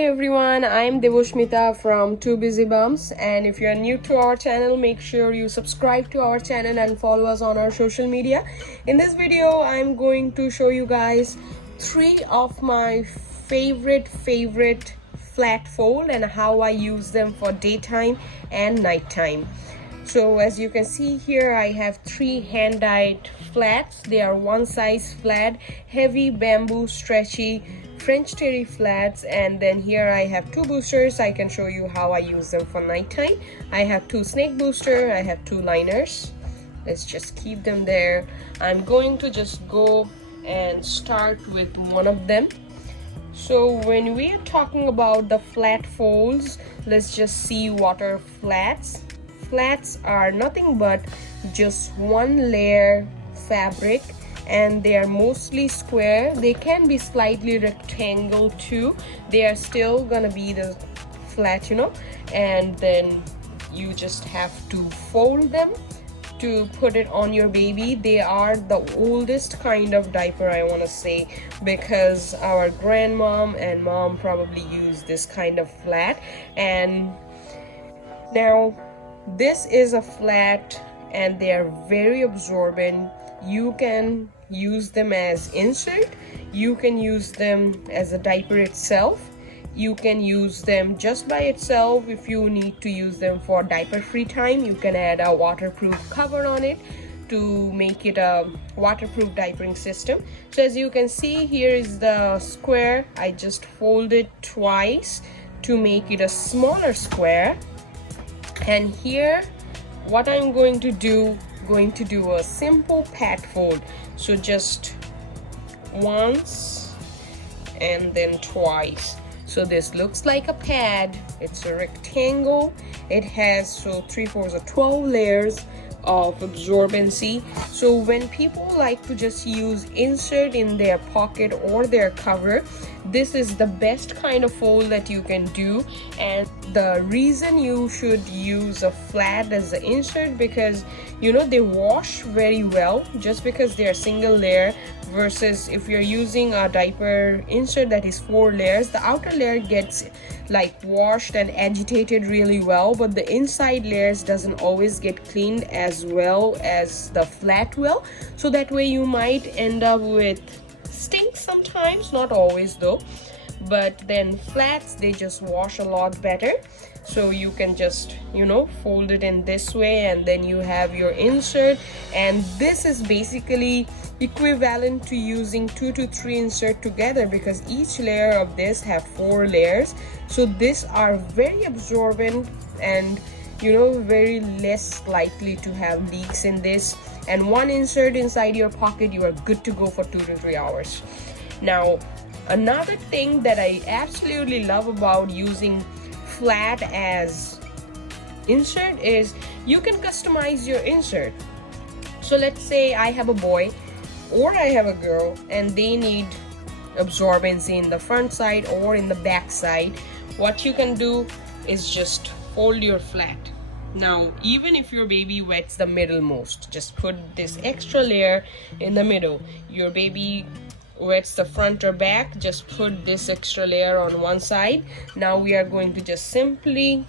Hi everyone, I'm Devoshmita from Two Busy Bums, and if you're new to our channel, make sure you subscribe to our channel and follow us on our social media. In this video, I'm going to show you guys 3 of my favorite flat fold and how I use them for daytime and nighttime. So as you can see here, I have 3 hand-dyed flats. They are one size flat, heavy bamboo stretchy French terry flats, and then here I have 2 boosters. I can show you how I use them for nighttime. I have 2 snake booster, I have 2 liners. Let's just keep them there. I'm going to just go and start with one of them. So when we are talking about the flat folds, let's just see what are flats. Flats are nothing but just one layer fabric, and they are mostly square. They can be slightly rectangle too. They are still gonna be the flat, and then you just have to fold them to put it on your baby. They are the oldest kind of diaper, I want to say, because our grandmom and mom probably use this kind of flat. And now this is a flat and they are very absorbent. You can use them as insert, you can use them as a diaper itself, you can use them just by itself. If you need to use them for diaper free time, you can add a waterproof cover on it to make it a waterproof diapering system. So as you can see, here is the square. I just fold it twice to make it a smaller square, and here what I'm going to do a simple pad fold. So just once and then twice. So this looks like a pad. It's a rectangle. It has 3/4 or 12 layers of absorbency. So when people like to just use insert in their pocket or their cover, this is the best kind of fold that you can do. And the reason you should use a flat as an insert, because they wash very well just because they are single layer, versus if you're using a diaper insert that is 4 layers, the outer layer gets like washed and agitated really well, but the inside layers doesn't always get cleaned as well as the flat will. So that way you might end up with stink sometimes, not always though, but then flats, they just wash a lot better. So you can just fold it in this way, and then you have your insert, and this is basically equivalent to using 2 to 3 insert together, because each layer of this have 4 layers. So these are very absorbent and very less likely to have leaks in this, and one insert inside your pocket, you are good to go for 2 to 3 hours. Now another thing that I absolutely love about using flat as insert is you can customize your insert. So let's say I have a boy or I have a girl and they need absorbency in the front side or in the back side. What you can do is just fold your flat. Now even if your baby wets the middlemost, just put this extra layer in the middle. Your baby wets the front or back, just put this extra layer on one side. Now we are going to just simply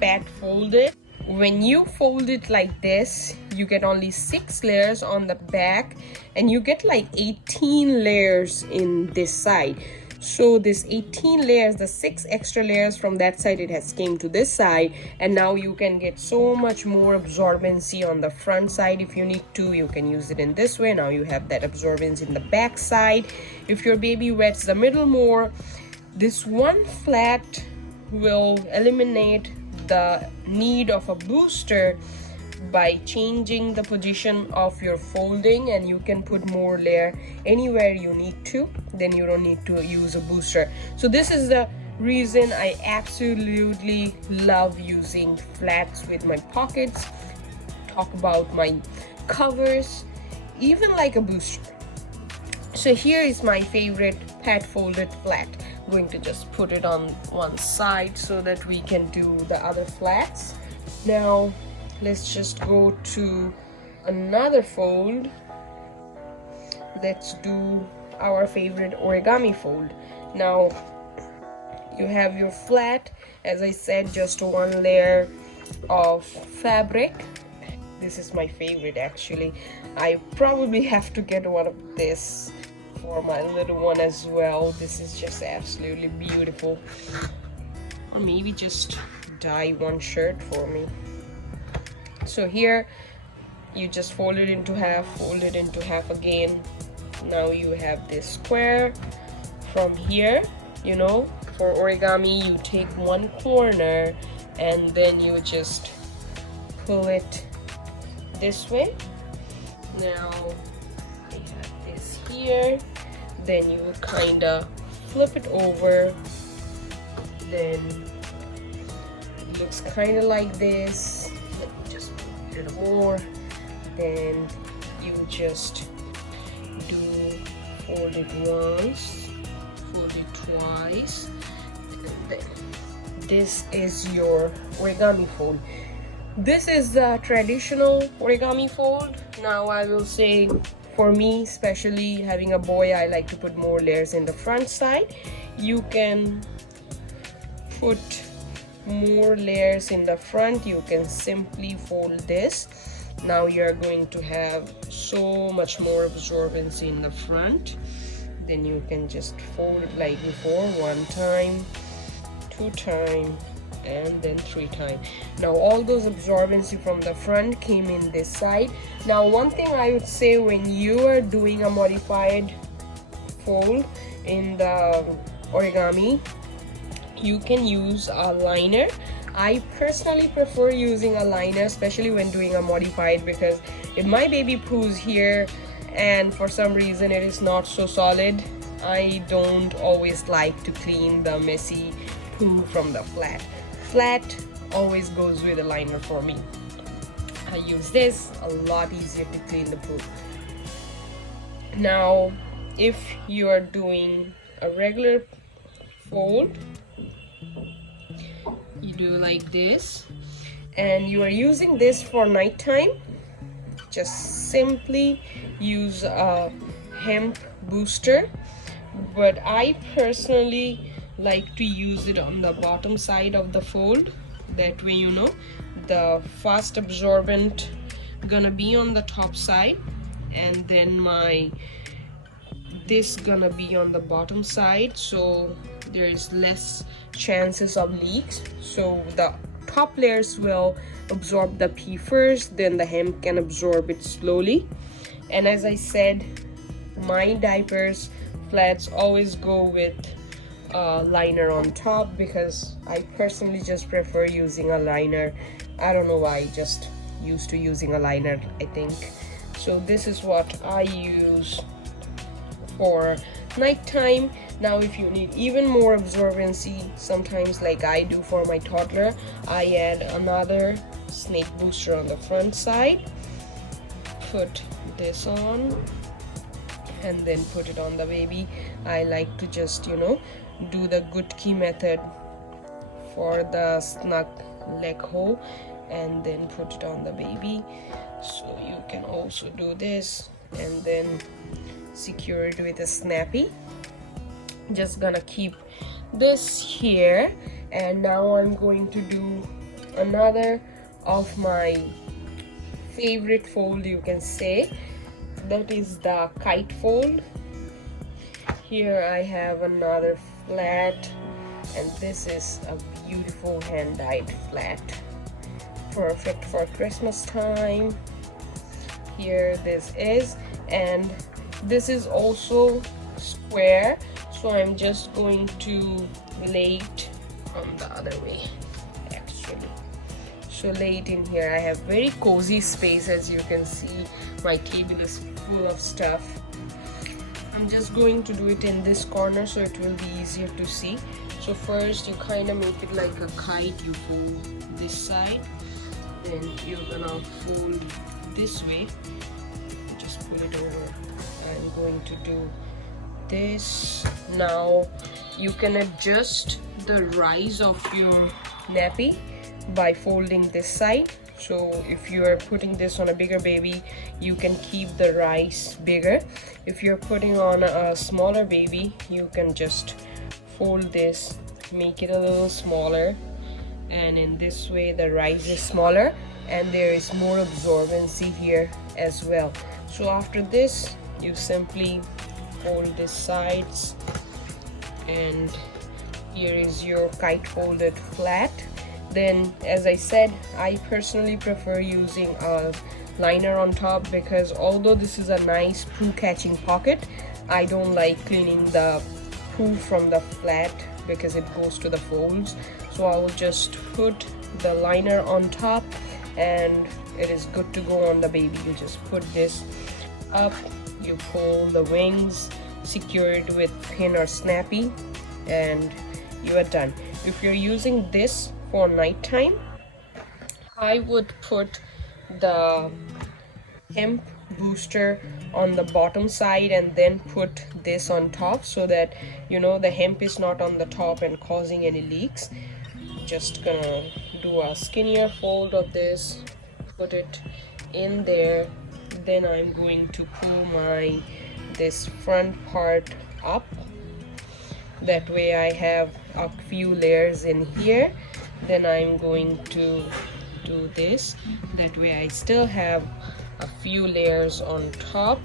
pad fold it. When you fold it like this, you get only 6 layers on the back, and you get like 18 layers in this side. So this 18 layers, the 6 extra layers from that side, it has came to this side, and now you can get so much more absorbency on the front side. If you need to, you can use it in this way. Now you have that absorbance in the back side. If your baby wets the middle more, this one flat will eliminate the need of a booster by changing the position of your folding, and you can put more layer anywhere you need to. Then you don't need to use a booster. So this is the reason I absolutely love using flats with my pockets. Talk about my covers, even like a booster. So here is my favorite pad folded flat. I'm going to just put it on one side so that we can do the other flats. Now let's just go to another fold. Let's do our favorite origami fold. Now you have your flat. As I said, just one layer of fabric. This is my favorite actually. I probably have to get one of this for my little one as well. This is just absolutely beautiful. Or maybe just dye one shirt for me. So here you just fold it into half again. Now you have this square. From here, you know, for origami you take one corner and then you just pull it this way. Now I have this here, then you kind of flip it over, then it looks kind of like this. Let me just put it more. Then you just do fold it once, fold it twice, and then this is your origami fold. This is the traditional origami fold. Now I will say, for me, especially having a boy, I like to put more layers in the front side. You can put more layers in the front. You can simply fold this. Now you're going to have so much more absorbency in the front. Then you can just fold it like before, 1 time, 2 time, and then 3 times. Now all those absorbency from the front came in this side. Now one thing I would say, when you are doing a modified fold in the origami, you can use a liner. I personally prefer using a liner, especially when doing a modified, because if my baby poos here and for some reason it is not so solid, I don't always like to clean the messy poo from the flat. Flat always goes with a liner for me. I use this, a lot easier to clean the poo. Now if you are doing a regular fold, you do like this, and you are using this for nighttime, just simply use a hemp booster. But I personally like to use it on the bottom side of the fold. That way, you know, the fast absorbent gonna be on the top side, and then this gonna be on the bottom side, so there is less chances of leaks. So the top layers will absorb the pee first, then the hemp can absorb it slowly. And as I said, my diapers flats always go with a liner on top, because I personally just prefer using a liner. I don't know why, just used to using a liner, I think. So this is what I use for nighttime. Now if you need even more absorbency, sometimes like I do for my toddler, I add another snake booster on the front side, put this on, and then put it on the baby. I like to just, you know, do the good key method for the snug leg hole and then put it on the baby. So you can also do this and then secure it with a snappy. Just gonna keep this here, and now I'm going to do another of my favorite fold, you can say. That is the kite fold. Here I have another flat, and this is a beautiful hand dyed flat, perfect for Christmas time. Here this is, and this is also square, so I'm just going to lay it on the other way actually. So lay it in here. I have very cozy space, as you can see. My table is full of stuff. I'm just going to do it in this corner so it will be easier to see. So first you kind of make it like a kite. You fold this side, then you're gonna fold this way, just pull it over. I'm going to do this. Now you can adjust the rise of your nappy by folding this side. So if you are putting this on a bigger baby, you can keep the rise bigger. If you're putting on a smaller baby, you can just fold this make it a little smaller, and in this way the rise is smaller and there is more absorbency here as well. So after this, you simply fold the sides, and here is your kite folded flat. Then, as I said, I personally prefer using a liner on top, because although this is a nice poo catching pocket, I don't like cleaning the poo from the flat because it goes to the folds. So I will just put the liner on top and it is good to go on the baby. You just put this up, you pull the wings, secure it with pin or snappy, and you are done. If you're using this for nighttime, I would put the hemp booster on the bottom side and then put this on top, so that you know the hemp is not on the top and causing any leaks. Just gonna do a skinnier fold of this, put it in there. Then I'm going to pull this front part up, that way I have a few layers in here. Then I'm going to do this, that way I still have a few layers on top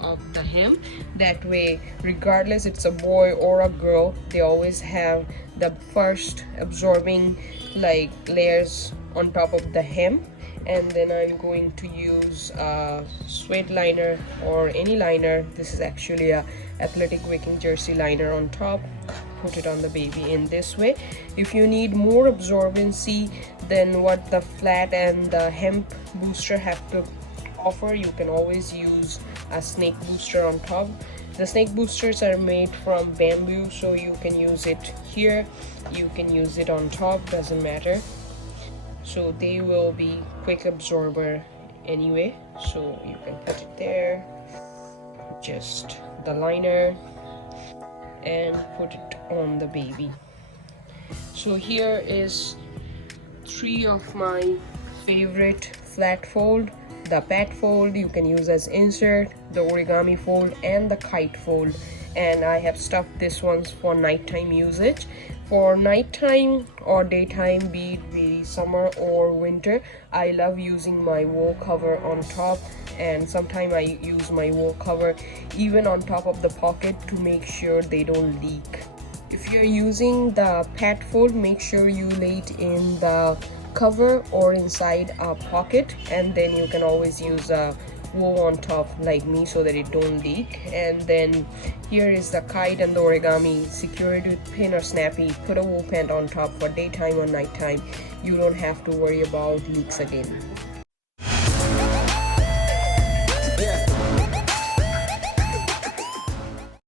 of the hem. That way, regardless it's a boy or a girl, they always have the first absorbing like layers on top of the hem. And then I'm going to use a suede liner or any liner. This is actually a athletic wicking jersey liner on top. Put it on the baby in this way. If you need more absorbency than what the flat and the hemp booster have to offer, you can always use a snake booster on top. The snake boosters are made from bamboo, so you can use it here, you can use it on top, doesn't matter. So they will be quick absorber anyway, so you can put it there, just the liner, and put it on the baby. So here is 3 of my favorite flat fold. The Padfold you can use as insert, the Origami fold, and the Kite fold. And I have stuffed this ones for nighttime usage. For nighttime or daytime, be it summer or winter, I love using my wool cover on top, and sometimes I use my wool cover even on top of the pocket to make sure they don't leak. If you're using the Padfold, make sure you lay it in the cover or inside a pocket, and then you can always use a wool on top like me so that it don't leak. And then here is the Kite and the Origami, secure it with pin or snappy. Put a wool pant on top for daytime or nighttime. You don't have to worry about leaks again.